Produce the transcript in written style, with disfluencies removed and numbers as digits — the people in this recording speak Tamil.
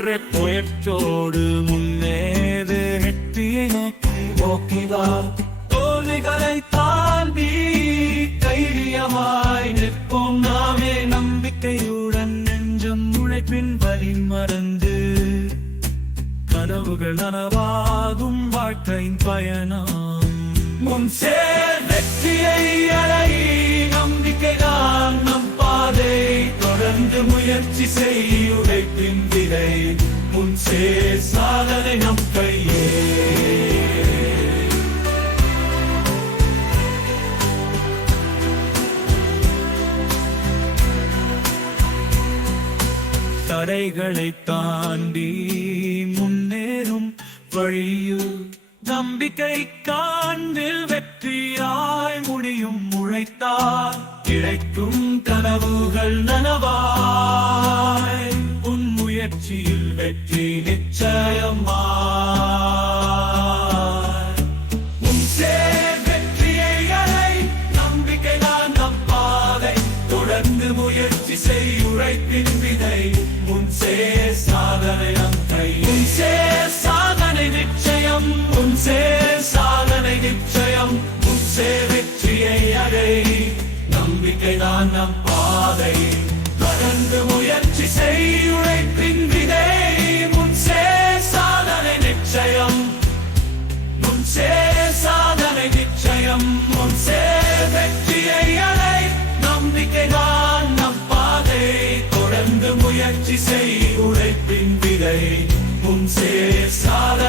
முயற்சியோடு முன்னேறு வெற்றியை நோக்கினார். தோல்விகளை தாண்டி தைரியமாய் நிற்போம் நாமே. நம்பிக்கையுடன் நெஞ்சம் உழைப்பின் வழி மறந்து கனவுகள் நனவாகும் வாழ்க்கையின் பயணம். முன் சேர் வெற்றியை அடை. நம்பிக்கைதான் நம் பாதை. தொடர்ந்து முயற்சி செய் உழைப்பின் விதை. முன் சேர் சாதனை நம் கையே. தடைகளை தாண்டி முன்னேறும் வழியில் நம்பிக்கை காண்டில் வெற்றியாய் முடியும். உழைத்தால் கிடைக்கும் கனவுகள் நனவாய். உன் முயற்சியில் வெற்றி நிச்சயமாய். உன் சேர் வெற்றியை அடை. நம்பிக்கைதான் நம் பாதை. தொடர்ந்து முயற்சி செய் உழைப்பின் விதை. உன் சேர் சாதனை நம் கை. உன் சேர் சாதனை நிச்சயம். உன் சேர் சாதனை நிச்சயம். உன் சேர் வெற்றியை அடை. நம்பிக்கைதான் நம் பாதை. தொடர்ந்து முயற்சி செய் உழைப்பின் விதை. உன் சேர் சாதனை நிச்சயம். உன் சேர் சாதனை நிச்சயம். உன் சேர் வெற்றியை அடை. நம்பிக்கைதான் நம் பாதை. தொடர்ந்து முயற்சி செய் உழைப்பின் விதை. உன் சேர் சாதனை